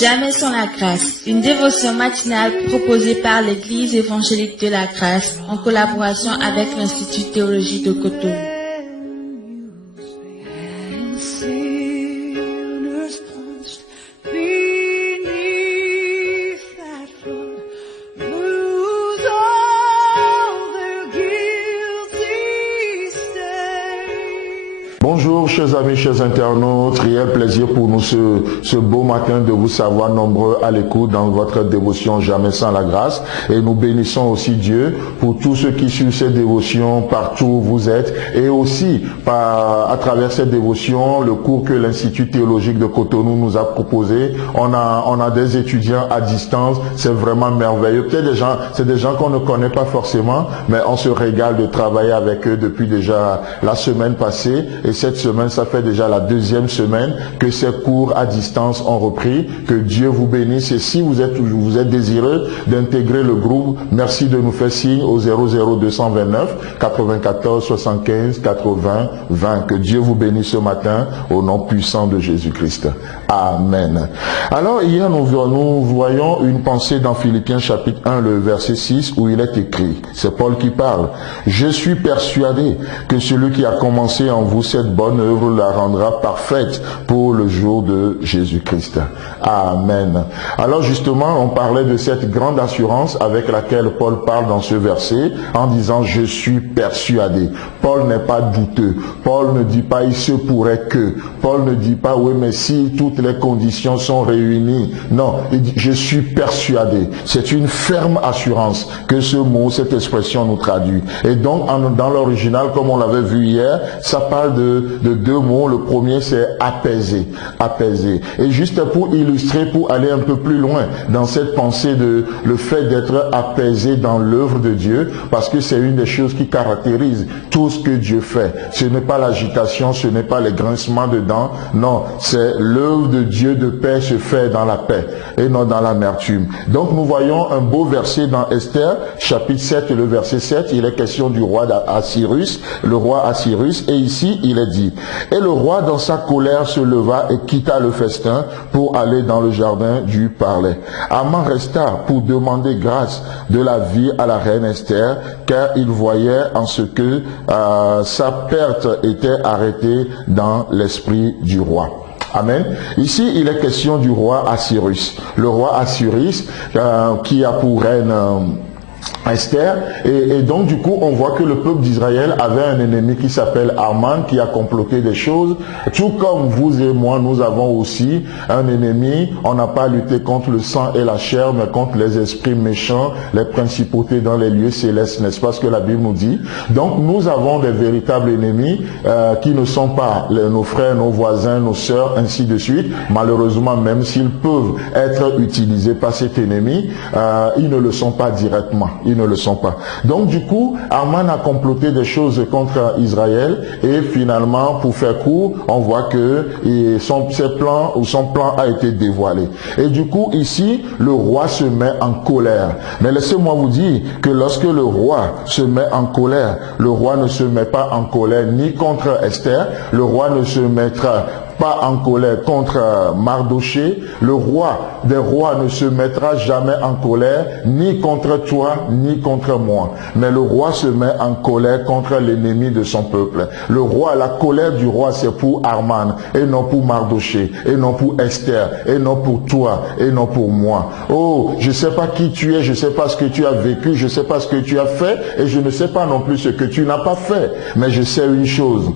Jamais sans la grâce, une dévotion matinale proposée par l'Église évangélique de la grâce en collaboration avec l'Institut théologique de Cotonou. Bonjour chers amis, chers internautes, réel plaisir pour nous ce beau matin de vous savoir nombreux à l'écoute dans votre dévotion Jamais sans la grâce. Et nous bénissons aussi Dieu pour tous ceux qui suivent cette dévotion partout où vous êtes, et aussi à travers cette dévotion, le cours que l'Institut théologique de Cotonou nous a proposé. On a des étudiants à distance, c'est vraiment merveilleux. Peut-être c'est des gens qu'on ne connaît pas forcément, mais on se régale de travailler avec êeux depuis déjà la semaine passée. Et cette semaine, ça fait déjà la deuxième semaine que ces cours à distance ont repris. Que Dieu vous bénisse. Et si vous êtes désireux d'intégrer le groupe, merci de nous faire signe au 00229 94 75 80 20. Que Dieu vous bénisse ce matin au nom puissant de Jésus-Christ. Amen. Alors hier, nous voyons une pensée dans Philippiens chapitre 1, le verset 6, où il est écrit, c'est Paul qui parle: je suis persuadé que celui qui a commencé en vous cette bonne œuvre la rendra parfaite pour le jour de Jésus-Christ. Amen. Alors justement, on parlait de cette grande assurance avec laquelle Paul parle dans ce verset en disant je suis persuadé. Paul n'est pas douteux. Paul ne dit pas il se pourrait que. Paul ne dit pas oui mais si toutes les conditions sont réunies. Non, il dit je suis persuadé. C'est une ferme assurance que ce mot, cette expression nous traduit. Et donc dans l'original, comme on l'avait vu hier, ça parle de deux mots. Le premier c'est apaiser, apaiser. Et juste pour illustrer, pour aller un peu plus loin dans cette pensée de le fait d'être apaisé dans l'œuvre de Dieu, parce que c'est une des choses qui caractérise tout ce que Dieu fait. Ce n'est pas l'agitation, ce n'est pas les grincements de dents, non, c'est l'œuvre de Dieu de paix se fait dans la paix et non dans l'amertume. Donc nous voyons un beau verset dans Esther, chapitre 7 et le verset 7, il est question du roi d'Assyrus, le roi Assyrus, et ici il est dit: et le roi dans sa colère se leva et quitta le festin pour aller dans le jardin du palais. Haman resta pour demander grâce de la vie à la reine Esther, car il voyait en ce que sa perte était arrêtée dans l'esprit du roi. Amen. Ici, il est question du roi Assyrus. Le roi Assyrus qui a pour reine Esther, et donc du coup on voit que le peuple d'Israël avait un ennemi qui s'appelle Haman, qui a comploté des choses, tout comme vous et moi nous avons aussi un ennemi. On n'a pas lutté contre le sang et la chair, mais contre les esprits méchants, les principautés dans les lieux célestes, n'est-ce pas ce que la Bible nous dit? Donc nous avons des véritables ennemis qui ne sont pas nos frères, nos voisins, nos sœurs, ainsi de suite. Malheureusement, même s'ils peuvent être utilisés par cet ennemi, ils ne le sont pas directement. Ils ne le sont pas. Donc du coup, Haman a comploté des choses contre Israël, et finalement, pour faire court, on voit que son plan a été dévoilé. Et du coup, ici, le roi se met en colère. Mais laissez-moi vous dire que lorsque le roi se met en colère, le roi ne se met pas en colère ni contre Esther, le roi ne se mettra pas en colère contre Mardoché. Le roi des rois ne se mettra jamais en colère ni contre toi ni contre moi, mais le roi se met en colère contre l'ennemi de son peuple. Le roi, la colère du roi, c'est pour Haman et non pour Mardoché, et non pour Esther, et non pour toi, et non pour moi. Oh, je ne sais pas qui tu es, je ne sais pas ce que tu as vécu, je ne sais pas ce que tu as fait, et je ne sais pas non plus ce que tu n'as pas fait, mais je sais une chose: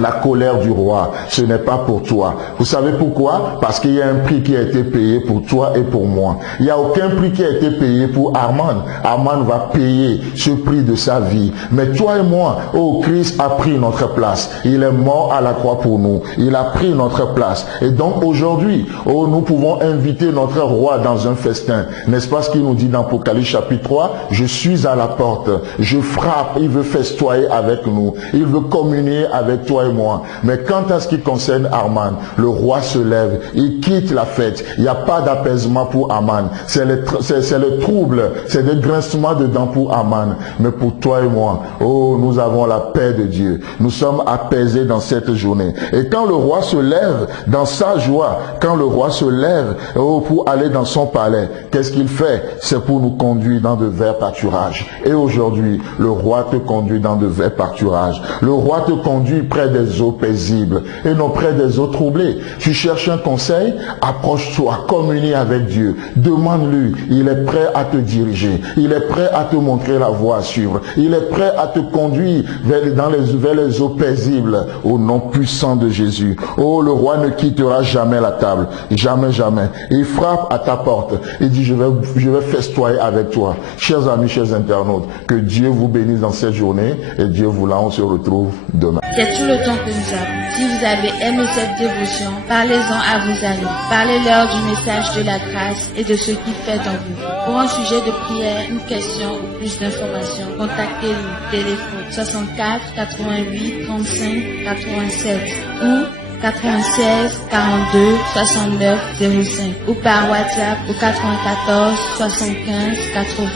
la colère du roi, ce n'est pas pour toi. Vous savez pourquoi? Parce qu'il y a un prix qui a été payé pour toi et pour moi. Il n'y a aucun prix qui a été payé pour Haman. Haman va payer ce prix de sa vie. Mais toi et moi, oh, Christ a pris notre place. Il est mort à la croix pour nous. Il a pris notre place. Et donc aujourd'hui, oh, nous pouvons inviter notre roi dans un festin. N'est-ce pas ce qu'il nous dit dans Apocalypse chapitre 3? Je suis à la porte. Je frappe. Il veut festoyer avec nous. Il veut communier avec toi toi et moi. Mais quant à ce qui concerne Aman, le roi se lève, il quitte la fête. Il n'y a pas d'apaisement pour Aman. C'est le trouble, c'est des grincements de dents pour Aman. Mais pour toi et moi, oh, nous avons la paix de Dieu. Nous sommes apaisés dans cette journée. Et quand le roi se lève dans sa joie, quand le roi se lève pour aller dans son palais, qu'est-ce qu'il fait? C'est pour nous conduire dans de verts pâturages. Et aujourd'hui, le roi te conduit dans de verts pâturages. Le roi te conduit près des eaux paisibles et non près des eaux troublées. Tu cherches un conseil? Approche-toi, communie avec Dieu. Demande-lui. Il est prêt à te diriger. Il est prêt à te montrer la voie à suivre. Il est prêt à te conduire vers les eaux paisibles au nom puissant de Jésus. Oh, le roi ne quittera jamais la table. Jamais, jamais. Il frappe à ta porte. Il dit, je vais festoyer avec toi. Chers amis, chers internautes, que Dieu vous bénisse dans cette journée et Dieu voulant, on se retrouve demain. C'est tout le temps que nous avons. Si vous avez aimé cette dévotion, parlez-en à vos amis. Parlez-leur du message de la grâce et de ce qu'il fait dans vous. Pour un sujet de prière, une question ou plus d'informations, contactez-nous. Téléphone 64 88 35 87 ou 96 42 69 05 ou par WhatsApp au 94 75 80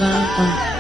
20.